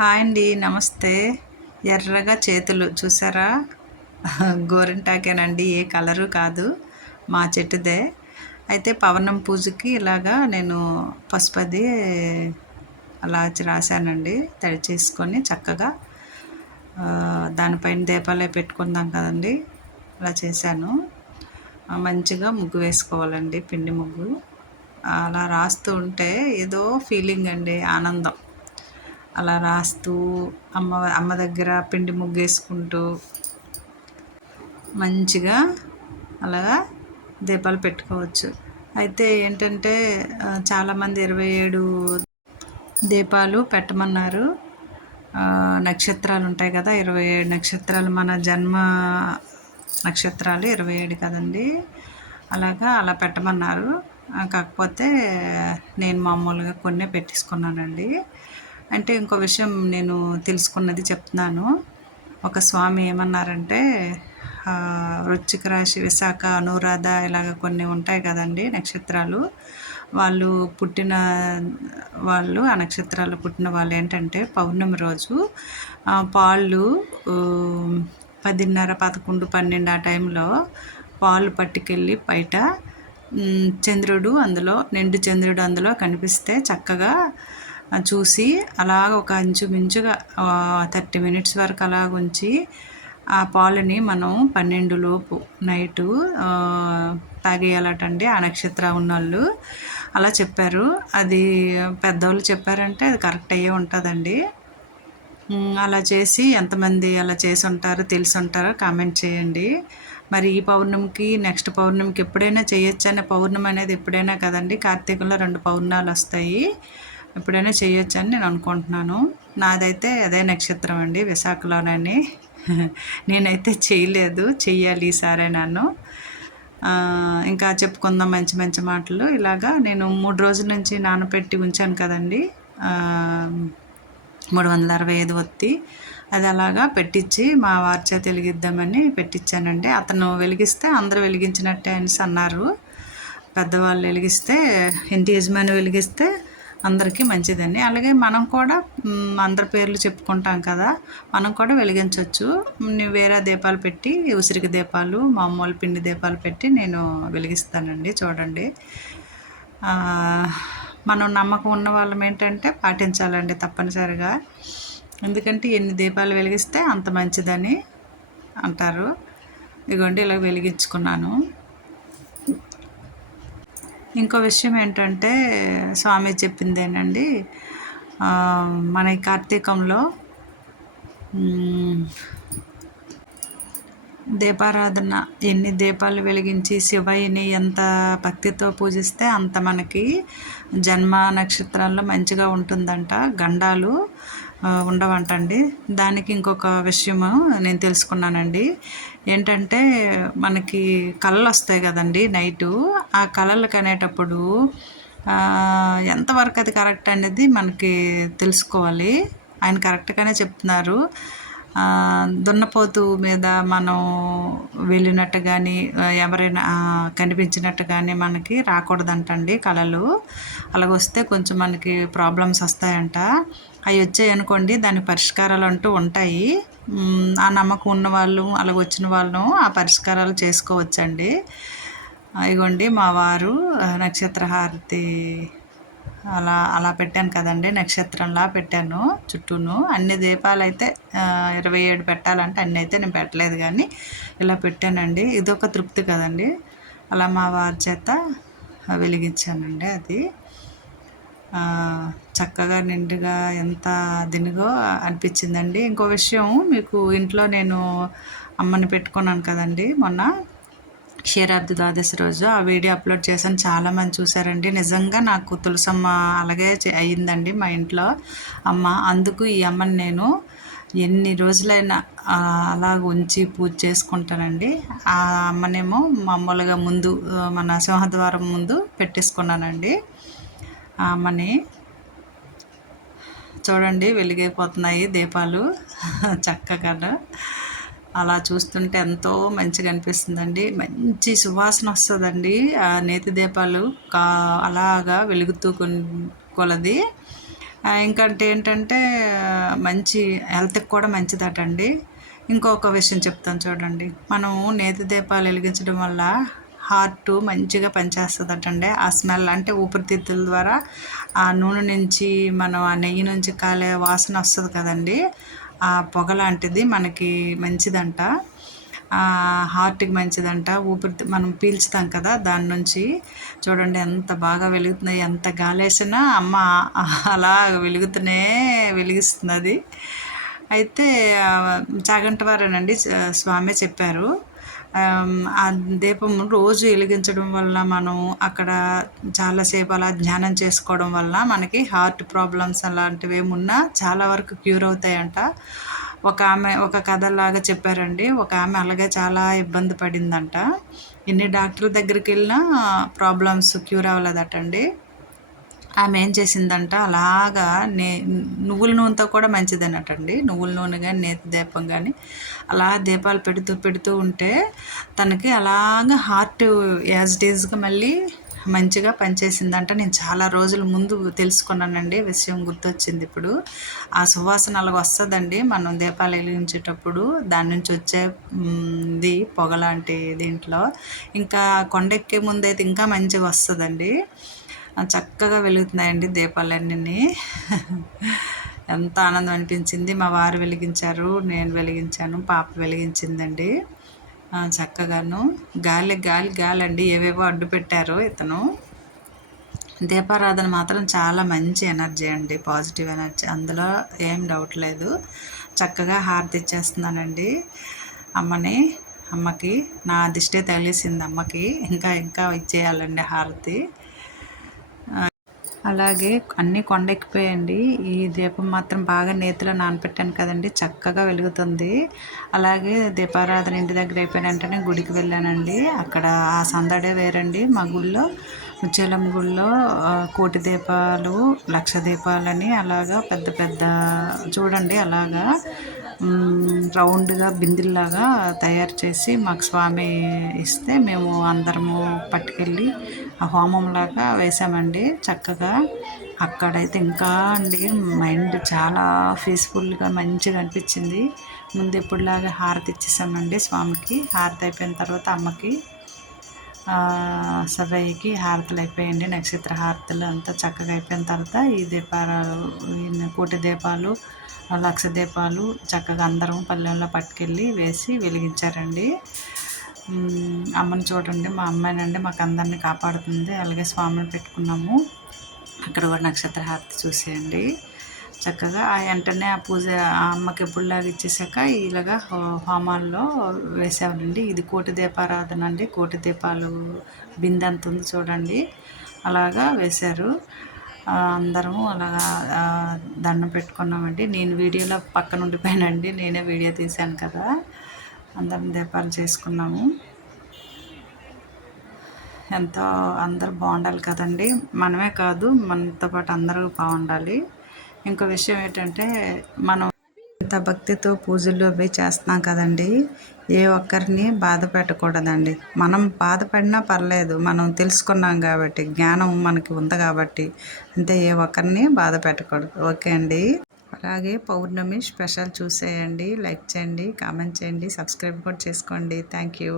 Hi అండి, నమస్తే. ఎర్రగా చేతులు చూసారా? గోరింటాకేనండి, ఏ కలరు కాదు, మా చెట్టుదే. అయితే పవనం పూజకి ఇలాగా నేను పసుపది అలా రాశానండి, తడి చేసుకొని చక్కగా. దానిపైన దీపాలే పెట్టుకుందాం కదండి, అలా చేశాను. మంచిగా ముగ్గు వేసుకోవాలండి, పిండి ముగ్గు. అలా రాస్తూ ఉంటే ఏదో ఫీలింగ్ అండి, ఆనందం. అలా రాస్తూ అమ్మ దగ్గర పిండి ముగ్గేసుకుంటూ మంచిగా అలాగా దీపాలు పెట్టుకోవచ్చు. అయితే ఏంటంటే చాలామంది 27 దీపాలు పెట్టమన్నారు. నక్షత్రాలు ఉంటాయి కదా, 27 నక్షత్రాలు, మన జన్మ నక్షత్రాలు 27 కదండి. అలా పెట్టమన్నారు. కాకపోతే నేను మామూలుగా కొన్నే పెట్టేసుకున్నానండి. అంటే ఇంకో విషయం నేను తెలుసుకున్నది చెప్తున్నాను. ఒక స్వామి ఏమన్నారంటే, వృశ్చిక రాశి, విశాఖ, అనురాధ ఇలాగ కొన్ని ఉంటాయి కదండి నక్షత్రాలు. ఆ నక్షత్రాలు పుట్టిన వాళ్ళు ఏంటంటే పౌర్ణమి రోజు పాళ్ళు 10:30, 11, 12 ఆ టైంలో పాలు పట్టుకెళ్ళి బయట చంద్రుడు అందులో, నిండు చంద్రుడు అందులో కనిపిస్తే చక్కగా చూసి అలాగ ఒక ఇంచుమించుగా 30 మినిట్స్ వరకు అలాగ ఉంచి ఆ పాలని మనం 12 లోపు నైటు తాగేయాలటండి, ఆ నక్షత్రం ఉన్నోళ్ళు. అలా చెప్పారు. అది పెద్దవాళ్ళు చెప్పారంటే అది కరెక్ట్ అయ్యే ఉంటుందండి. అలా చేసి ఎంతమంది అలా చేసి ఉంటారో తెలిసి ఉంటారో కామెంట్ చేయండి. మరి ఈ పౌర్ణమికి, నెక్స్ట్ పౌర్ణమికి ఎప్పుడైనా చేయొచ్చు అనే పౌర్ణమి అనేది ఎప్పుడైనా కదండి. కార్తీకంలో 2 పౌర్ణాలు వస్తాయి, ఎప్పుడైనా చేయొచ్చు అని నేను అనుకుంటున్నాను. నాదైతే అదే నక్షత్రం అండి, విశాఖలోనని. నేనైతే చేయలేదు, చెయ్యాలి ఈసారి నన్ను. ఇంకా చెప్పుకుందాం మంచి మంచి మాటలు. ఇలాగా నేను 3 రోజుల నుంచి నానపెట్టి ఉంచాను కదండి, 365 ఒత్తి. అది అలాగా పెట్టించి మా వారి చేత వెలిగిద్దామని పెట్టించానండి. అతను వెలిగిస్తే అందరూ వెలిగించినట్టే అనేసి అన్నారు. పెద్దవాళ్ళు వెలిగిస్తే, ఇంటి యజమాని వెలిగిస్తే అందరికీ మంచిదని. అలాగే మనం కూడా అందరి పేర్లు చెప్పుకుంటాం కదా, మనం కూడా వెలిగించవచ్చు. వేరే దీపాలు పెట్టి, ఉసిరికి దీపాలు, మామూలు పిండి దీపాలు పెట్టి నేను వెలిగిస్తానండి. చూడండి, మనం నమ్మకం ఉన్న వాళ్ళం ఏంటంటే పాటించాలండి తప్పనిసరిగా. ఎందుకంటే ఎన్ని దీపాలు వెలిగిస్తే అంత మంచిదని అంటారు. ఇదిగోండి, ఇలా వెలిగించుకున్నాను. ఇంకో విషయం ఏంటంటే స్వామి చెప్పిందేనండి, మన ఈ కార్తీకంలో దీపారాధన ఎన్ని దీపాలు వెలిగించి శివయ్యని ఎంత భక్తితో పూజిస్తే అంత మనకి జన్మ నక్షత్రాల్లో మంచిగా ఉంటుందంట, గండాలు ఉండవంటండి. దానికి ఇంకొక విషయము నేను తెలుసుకున్నానండి. ఏంటంటే మనకి కళలు వస్తాయి కదండి నైటు, ఆ కళలకు అనేటప్పుడు ఎంతవరకు అది కరెక్ట్ అనేది మనకి తెలుసుకోవాలి. ఆయన కరెక్ట్గానే చెప్తున్నారు. దున్నపోతు మీద మనం వెళ్ళినట్టు కానీ, ఎవరైనా కనిపించినట్టు కానీ మనకి రాకూడదంటండి కళలు. అలాగొస్తే కొంచెం మనకి ప్రాబ్లమ్స్ వస్తాయంట. అవి వచ్చాయి అనుకోండి, దాని పరిష్కారాలు అంటూ ఉంటాయి. ఆ నమ్మకం ఉన్నవాళ్ళు, అలాగ వచ్చిన వాళ్ళు ఆ పరిష్కారాలు చేసుకోవచ్చండి. ఇగోండి, మా వారు నక్షత్ర హారతి అలా పెట్టాను కదండి, నక్షత్రంలా పెట్టాను చుట్టూను. అన్ని దీపాలు అయితే 27 పెట్టాలంటే అన్నీ అయితే నేను పెట్టలేదు, కానీ ఇలా పెట్టానండి. ఇదొక తృప్తి కదండి. అలా మా వారి చేత వెలిగించానండి. అది చక్కగా నిండుగా ఎంత దినుగో అనిపించిందండి. ఇంకో విషయం, మీకు ఇంట్లో నేను అమ్మని పెట్టుకున్నాను కదండి మొన్న క్షీరాబ్ది ద్వాదశి రోజు, ఆ వీడియో అప్లోడ్ చేశాను. చాలామంది చూశారండి. నిజంగా నాకు తులసమ్మ అలాగే అయ్యిందండి మా ఇంట్లో అమ్మ. అందుకు ఈ అమ్మని నేను ఎన్ని రోజులైనా అలాగ ఉంచి పూజ చేసుకుంటానండి. ఆ అమ్మనేమో మామూలుగా ముందు మన సింహద్వారం ముందు పెట్టేసుకున్నానండి. ఆ అమ్మని చూడండి, వెలిగైపోతున్నాయి దీపాలు చక్కగా. అలా చూస్తుంటే ఎంతో మంచిగా అనిపిస్తుందండి. మంచి సువాసన వస్తుందండి ఆ నేతి దీపాలు అలాగా వెలుగుతూ కొలది. ఇంకంటే ఏంటంటే మంచి హెల్త్కి కూడా మంచిదటండి. ఇంకొక విషయం చెప్తాను చూడండి. మనం నేతి దీపాలు వెలిగించడం వల్ల హార్ట్ మంచిగా పనిచేస్తుందటండి. ఆ స్మెల్ అంటే ఊపిరితిత్తుల ద్వారా ఆ నూనె నుంచి మనం ఆ నెయ్యి నుంచి కాలే వాసన వస్తుంది కదండి, ఆ పొగ లాంటిది మనకి మంచిదంట. హార్ట్కి మంచిదంట. మనం పీల్చుతాం కదా, దాని నుంచి చూడండి ఎంత బాగా వెలుగుతున్నాయి. ఎంత గాలేసినా అమ్మ అలా వెలిగిస్తున్నది. అయితే చాగంటి వారేనండి స్వామి చెప్పారు, ఆ దీపం రోజు వెలిగించడం వల్ల మనం అక్కడ చాలాసేపు అలా ధ్యానం చేసుకోవడం వల్ల మనకి హార్ట్ ప్రాబ్లమ్స్ అలాంటివి ఏమున్నా చాలా వరకు క్యూర్ అవుతాయంట. ఒక కథలాగా చెప్పారండి. ఒక ఆమె అలాగే చాలా ఇబ్బంది పడిందంట. ఎన్ని డాక్టర్ల దగ్గరికి వెళ్ళినా ప్రాబ్లమ్స్ క్యూర్ అవ్వలేదటండి. ఆమె ఏం చేసిందంట, అలాగా నువ్వుల నూనెతో కూడా మంచిదన్నటండి. నువ్వుల నూనె కానీ నేతి దీపం కానీ అలా దీపాలు పెడుతూ పెడుతూ ఉంటే తనకి అలాగా హార్ట్ యాజ్ ఇట్ ఈజ్గా మళ్ళీ మంచిగా పనిచేసిందంట. నేను చాలా రోజుల ముందు తెలుసుకున్నానండి, విషయం గుర్తొచ్చింది ఇప్పుడు. ఆ సువాసన అలాగ వస్తుందండి మనం దీపాలు వెలిగించేటప్పుడు, దాని నుంచి వచ్చే పొగ లాంటి దీంట్లో. ఇంకా కొండెక్కే ముందు అయితే ఇంకా మంచిగా వస్తుందండి. చక్కగా వెలుగుతున్నాయండి దీపాలన్నీ. ఎంత ఆనందం అనిపించింది. మా వారు వెలిగించారు, నేను వెలిగించాను, పాప వెలిగించిందండి. చక్కగాను గాలి గాలి గాలి అండి. ఏవేవో అడ్డు పెట్టారు ఇతను. దీపారాధన మాత్రం చాలా మంచి ఎనర్జీ అండి, పాజిటివ్ ఎనర్జీ, అందులో ఏం డౌట్ లేదు. చక్కగా హారతి ఇచ్చేస్తున్నానండి అమ్మకి. నా దిష్టే తగిలేసింది అమ్మకి. ఇంకా ఇంకా ఇచ్చేయాలండి హారతి. అలాగే అన్నీ కొండెక్కిపోయండి. ఈ దీపం మాత్రం బాగా నేతిలో నానపెట్టాను కదండి, చక్కగా వెలుగుతుంది. అలాగే దీపారాధన ఇంటి దగ్గర అయిపోయిన వెంటనే గుడికి వెళ్ళానండి. అక్కడ ఆ సందడే వేరండి. మా గుళ్ళో, ముచ్చేలమ్మ గుళ్ళో కోటి దీపాలు, లక్ష దీపాలని అలాగా పెద్ద పెద్ద చూడండి, అలాగా రౌండ్గా బిందెల్లాగా తయారు చేసి మాకు స్వామి ఇస్తే మేము అందరము పట్టుకెళ్ళి ఆ హోమంలాగా వేసామండి చక్కగా. అక్కడైతే ఇంకా అండి మైండ్ చాలా పీస్ఫుల్గా మంచిగా అనిపించింది. ముందు ఎప్పుడులాగా హారతి ఇచ్చేసామండి స్వామికి. హారతి అయిపోయిన తర్వాత అమ్మకి, సభయ్యకి హారతులు అయిపోయాయండి. నక్షత్ర హారతులు అంతా చక్కగా అయిపోయిన తర్వాత ఈ కోటి దీపాలు, లక్ష దీపాలు చక్కగా అందరం పల్లెల్లో పట్టుకెళ్ళి వేసి వెలిగించారండి. అమ్మని చూడండి, మా అమ్మాయినండి మాకు అందరినీ కాపాడుతుంది. అలాగే స్వామిని పెట్టుకున్నాము. అక్కడ కూడా నక్షత్ర హారతి చూసేయండి చక్కగా. ఆ వెంటనే ఆ పూజ ఆ అమ్మకి ఎప్పుడులాగా ఇచ్చేసాక ఇలాగా హోమాల్లో వేసామండి. ఇది కోటి దీపారాధన అండి. కోటి దీపాలు బిందె అంత ఉంది చూడండి, అలాగా వేశారు. అందరము అలాగా దండం పెట్టుకున్నామండి. నేను వీడియోలో పక్కన ఉండిపోయానండి, నేనే వీడియో తీశాను కదా. అందరం దీపాలు చేసుకున్నాము. ఎంతో అందరూ బాగుండాలి కదండి, మనమే కాదు మనతో పాటు అందరూ బాగుండాలి. ఇంకో విషయం ఏంటంటే, మనం ఇంత భక్తితో పూజలు అవి చేస్తున్నాం కదండి, ఏ ఒక్కరిని బాధ పెట్టకూడదండి. మనం బాధపడినా పర్లేదు, మనం తెలుసుకున్నాం కాబట్టి, జ్ఞానం మనకి ఉంది కాబట్టి, అంతే, ఏ ఒక్కరిని బాధ పెట్టకూడదు. ఓకే అండి. అలాగే పౌర్ణమి స్పెషల్ చూసేయండి, లైక్ చేయండి, కామెంట్ చేయండి, సబ్స్క్రైబ్ కూడా చేసుకోండి. Thank you.